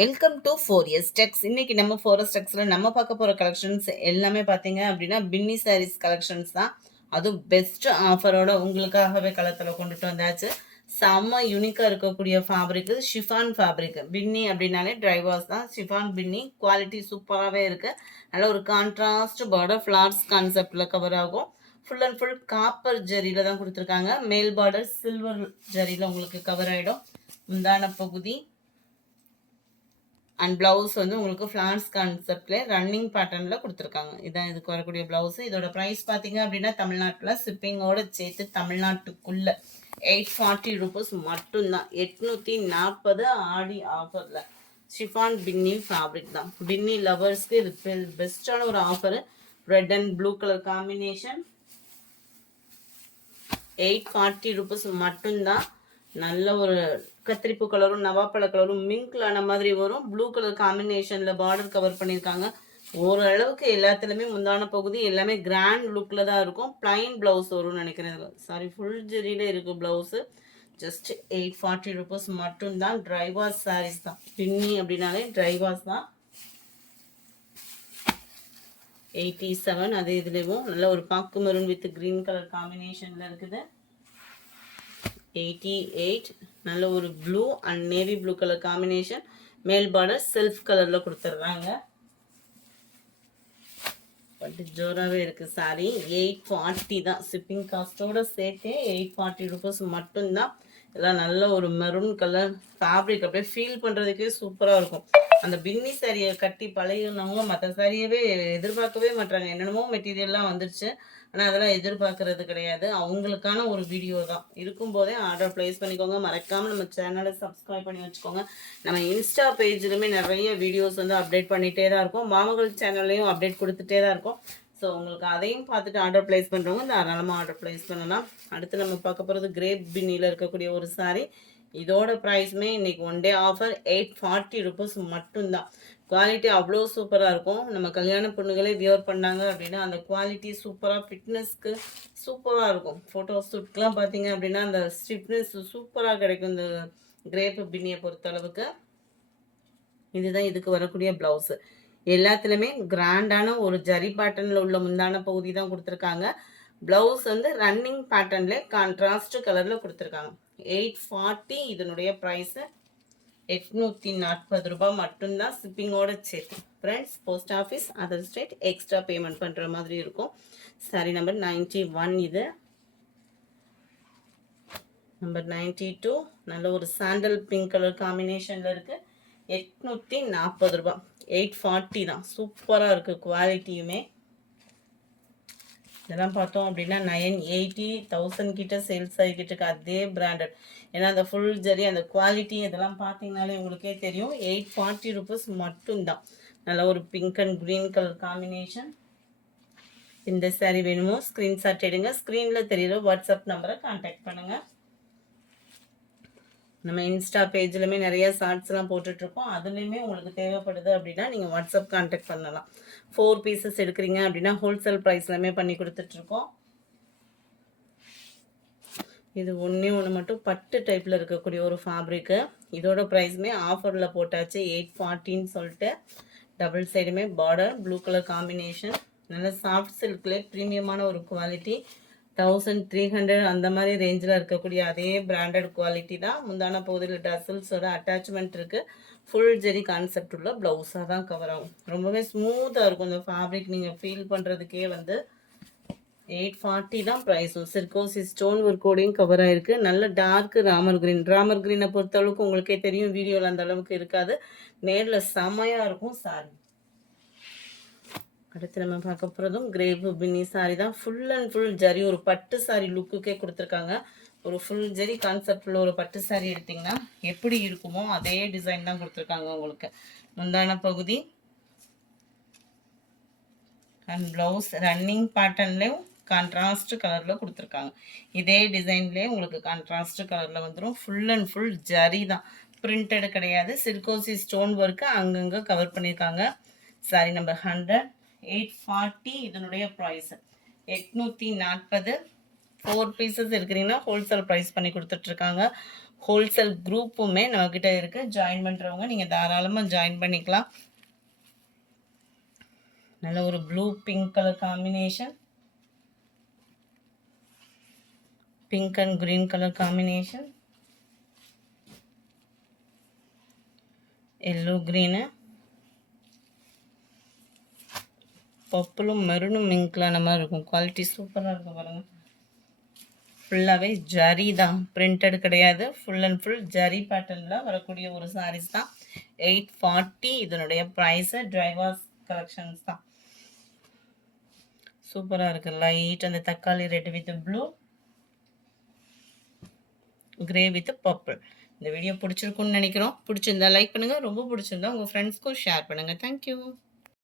Welcome to 4S Techs. இன்னைக்கு நம்ம 4S Techsல நம்ம பார்க்க போற கலெக்ஷன்ஸ் எல்லாமே பார்த்தீங்க அப்படின்னா பின்னி சாரீஸ் கலெக்ஷன்ஸ் தான். அதுவும் பெஸ்ட் ஆஃபரோட உங்களுக்காகவே களத்துல கொண்டுட்டு வந்தாச்சு. செம்ம யூனிக்காக இருக்கக்கூடிய ஃபேப்ரிக் ஷிஃபான் ஃபேப்ரிக். பின்னி அப்படின்னாலே ட்ரைவர்ஸ் தான். ஷிஃபான் பின்னி குவாலிட்டி சூப்பராகவே இருக்கு. நல்ல ஒரு கான்ட்ராஸ்ட் பார்டர் ஃப்ளார்ஸ் கான்செப்டில் கவர் ஆகும். ஃபுல் அண்ட் ஃபுல் காப்பர் ஜரியில் தான் கொடுத்துருக்காங்க. மேல் பார்டர் சில்வர் ஜரியில் உங்களுக்கு கவர் ஆகிடும். முந்தான பகுதி அண்ட் ப்ளவுஸ் வந்து உங்களுக்கு ஃப்ளான்ஸ் கான்செப்ட்ல ரன்னிங் பேட்டர்னில் கொடுத்துருக்காங்க. இதான் இதுக்கு வரக்கூடிய ப்ளவுஸு. இதோட ப்ரைஸ் பார்த்தீங்க அப்படின்னா தமிழ்நாட்டில் ஷிப்பிங்கோடு சேர்த்து தமிழ்நாட்டுக்குள்ளே 840 ரூபீஸ் மட்டும்தான். 840 ஆடி ஆஃபரில் ஷிஃபான் பின்னி ஃபேப்ரிக் தான். பின்னி லவர்ஸ்க்கு இது பெஸ்ட்டான ஒரு offer. Red and blue colour combination 840 rupees மட்டும்தான். நல்ல ஒரு கத்திரிப்பு கலரும் நவாப்பழ கலரும் மிங்க்லான மாதிரி வரும். ப்ளூ கலர் காம்பினேஷனில் பார்டர் கவர் பண்ணியிருக்காங்க. ஓரளவுக்கு எல்லாத்துலேயுமே முந்தான பகுதி எல்லாமே கிராண்ட் லுக்கில் தான் இருக்கும். பிளைன் ப்ளவுஸ் வரும்னு நினைக்கிறேன். சாரி, ஃபுல் ஜெரியில் இருக்குது ப்ளவுஸு. ஜஸ்ட் 840 ரூபீஸ் மட்டும்தான். ட்ரைவாஸ் சாரீஸ் தான். பின்னி அப்படின்னாலே ட்ரைவாஸ் தான். 87 அது இதுலேயும் நல்ல ஒரு பாக்கு மெரூன் வித் க்ரீன் கலர் காம்பினேஷனில் இருக்குது. 88 நல்ல ஒரு blue and navy blue colour combination. மேல் பார்டர் செல்ஃப் கலரில் கொடுத்துட்றாங்க. பட்டு ஜோராகவே இருக்குது சாரி. 840 தான். ஷிப்பிங் காஸ்ட்டோடு சேர்த்தே 840 ரூபீஸ் மட்டும்தான். இதெல்லாம் நல்ல ஒரு மெரூன் கலர் ஃபேப்ரிக். அப்படியே ஃபீல் பண்ணுறதுக்கே சூப்பராக இருக்கும். அந்த பின்னி சாரியை கட்டி பழகினவங்க மற்ற சாரியவே எதிர்பார்க்கவே மாட்டாங்க. என்னென்னமோ மெட்டீரியல்லாம் வந்துடுச்சு, ஆனால் அதெல்லாம் எதிர்பார்க்கறது கிடையாது. அவங்களுக்கான ஒரு வீடியோ தான். இருக்கும்போதே ஆர்டர் ப்ளேஸ் பண்ணிக்கோங்க. மறக்காமல் நம்ம சேனலை சப்ஸ்கிரைப் பண்ணி வச்சுக்கோங்க. நம்ம இன்ஸ்டா பேஜ்லையுமே நிறைய வீடியோஸ் வந்து அப்டேட் பண்ணிகிட்டே தான் இருக்கும். மாமகள் சேனல்லையும் அப்டேட் கொடுத்துட்டே தான் இருக்கும். ஸோ உங்களுக்கு அதையும் பார்த்துட்டு ஆர்டர் ப்ளேஸ் பண்ணுறவங்க தாராளமாக ஆர்டர் ப்ளேஸ் பண்ணலாம். அடுத்து நம்ம பார்க்க போகிறது கிரேப் பின்னியில் இருக்கக்கூடிய ஒரு சாரி. இதோட ப்ரைஸுமே இன்றைக்கி ஒன் டே ஆஃபர் 840 ரூபீஸ் மட்டும்தான். குவாலிட்டி அவ்வளோ சூப்பராக இருக்கும். நம்ம கல்யாண பொண்ணுகளே வியர் பண்ணாங்க அப்படின்னா அந்த குவாலிட்டி சூப்பராக ஃபிட்னஸ்க்கு சூப்பராக இருக்கும். ஃபோட்டோ ஷூட்க்கெலாம் பார்த்தீங்க அப்படின்னா அந்த ஸ்டிஃப்னஸ் சூப்பராக கிடைக்கும் இந்த கிரேப் பின்னியை பொறுத்தளவுக்கு. இதுதான் இதுக்கு வரக்கூடிய ப்ளவுஸு. எல்லாத்துலேயுமே கிராண்டான ஒரு ஜரி பேட்டர்னில் உள்ள முந்தான பகுதி தான் கொடுத்துருக்காங்க. ப்ளவுஸ் வந்து ரன்னிங் பேட்டர்ன்ல கான்ட்ராஸ்ட் கலரில் கொடுத்துருக்காங்க. 840 இதனுடைய ப்ரைஸு 840 ரூபாய் மட்டும்தான். ஷிப்பிங்கோட சேர்த்து. Friends, post office other state extra payment பண்ணுற மாதிரி இருக்கும். Sorry number 91. இது நம்பர் 92 நல்ல ஒரு சாண்டல் பிங்க் கலர் காம்பினேஷனில் இருக்குது. 840 ரூபாய். 840 தான். சூப்பராக இருக்குது குவாலிட்டியுமே. இதெல்லாம் பார்த்தோம் அப்படின்னா 980 1000 கிட்ட சேல்ஸ் ஆகிக்கிட்டு இருக்கு. அதே பிராண்டட். ஏன்னா அந்த ஃபுல் ஜரி அந்த குவாலிட்டி இதெல்லாம் பார்த்தீங்கனாலே உங்களுக்கே தெரியும். 840 ரூபீஸ் மட்டும்தான். நல்ல ஒரு pink and green colour combination. இந்த சாரீ வேணுமோ ஸ்க்ரீன்ஷாட் எடுங்க. ஸ்க்ரீனில் தெரியுற வாட்ஸ்அப் நம்பரை கான்டாக்ட் பண்ணுங்கள். நம்ம இன்ஸ்டா பேஜ்லையுமே நிறைய ஷார்ட்ஸ்லாம் போட்டுட்ருக்கோம். அதுலேயுமே உங்களுக்கு தேவைப்படுது அப்படின்னா நீங்கள் வாட்ஸ்அப் கான்டாக்ட் பண்ணலாம். 4 பீசஸ் எடுக்கிறீங்க அப்படின்னா ஹோல்சேல் ப்ரைஸ்லையுமே பண்ணி கொடுத்துட்ருக்கோம். இது ஒன்று மட்டும் பட்டு டைப்பில் இருக்கக்கூடிய ஒரு ஃபேப்ரிக்கு. இதோட ப்ரைஸுமே ஆஃபரில் போட்டாச்சு. 840 சொல்லிட்டு. டபுள் சைடுமே பார்டர் ப்ளூ கலர் காம்பினேஷன். நல்ல சாஃப்ட் சில்க்லேயே ப்ரீமியமான ஒரு குவாலிட்டி. 1300 அந்த மாதிரி ரேஞ்சில் இருக்கக்கூடிய அதே பிராண்டட் குவாலிட்டி தான். முந்தான பகுதியில் டசல்ஸோட அட்டாச்மெண்ட் இருக்குது. ஃபுல் ஜெரி கான்செப்ட் உள்ள ப்ளவுஸாக தான் கவர் ஆகும். ரொம்பவே ஸ்மூத்தாக இருக்கும் இந்த ஃபேப்ரிக். நீங்கள் ஃபீல் பண்ணுறதுக்கே வந்து 840 தான் ப்ரைஸும். சிர்கோசி ஸ்டோன் ஒர்க்கோடையும் கவர் ஆகிருக்கு. நல்ல டார்க் ராமர் க்ரீன். ராமர் க்ரீனை பொறுத்தளவுக்கு உங்களுக்கே தெரியும், வீடியோவில் அந்த அளவுக்கு இருக்காது. நேரில் செம்மையாக இருக்கும் சாரி. அடுத்து நம்ம பார்க்க போகிறதும் கிரேப் பின்னி சாரி தான். ஃபுல் அண்ட் ஃபுல் ஜரி ஒரு பட்டு சாரி லுக்குக்கே கொடுத்துருக்காங்க. ஒரு ஃபுல் ஜரி கான்செப்டில் ஒரு பட்டு சாரி எடுத்திங்கன்னா எப்படி இருக்குமோ அதே டிசைன் தான் கொடுத்துருக்காங்க உங்களுக்கு. முந்தான பகுதி அண்ட் ப்ளவுஸ் ரன்னிங் பேட்டர்ன்லேயும் கான்ட்ராஸ்ட் கலரில் கொடுத்துருக்காங்க. இதே டிசைன்லேயே உங்களுக்கு கான்ட்ராஸ்ட் கலரில் வந்துடும். ஃபுல் அண்ட் ஃபுல் ஜரி தான். பிரிண்டட் கிடையாது. சிர்கோசி ஸ்டோன் ஒர்க்கு அங்கங்கே கவர் பண்ணியிருக்காங்க. Sorry number 100. 840 இதனுடைய ப்ரைஸ் 840. 4 பீசஸ் எடுக்கிறீங்கன்னா ஹோல்சேல் ப்ரைஸ் பண்ணி கொடுத்துட்ருக்காங்க. ஹோல்சேல் குரூப்புமே நம்மக்கிட்ட இருக்குது. ஜாயின் பண்ணுறவங்க நீங்கள் தாராளமாக ஜாயின் பண்ணிக்கலாம். நல்ல ஒரு blue pink colour combination, pink and green colour combination, yellow green, பர்பிளும் மெரூனும் மிங்க்லான மாதிரி இருக்கும். குவாலிட்டி சூப்பராக இருக்கும் பாருங்கள். ஃபுல்லாகவே ஜரி தான், பிரிண்டட் கிடையாது. ஃபுல் அண்ட் ஃபுல் ஜரி பேட்டர்னில் வரக்கூடிய ஒரு சாரீஸ் தான். 840 இதனுடைய ப்ரைஸு. ட்ரைவாஸ் கலெக்ஷன்ஸ் தான். சூப்பராக இருக்குது. லைட் அந்த தக்காளி red with blue, grey with purple. இந்த வீடியோ பிடிச்சிருக்குன்னு நினைக்கிறோம். பிடிச்சிருந்தா லைக் பண்ணுங்கள். ரொம்ப பிடிச்சிருந்தா உங்கள் ஃப்ரெண்ட்ஸ்க்கும் ஷேர் பண்ணுங்கள். தேங்க்யூ.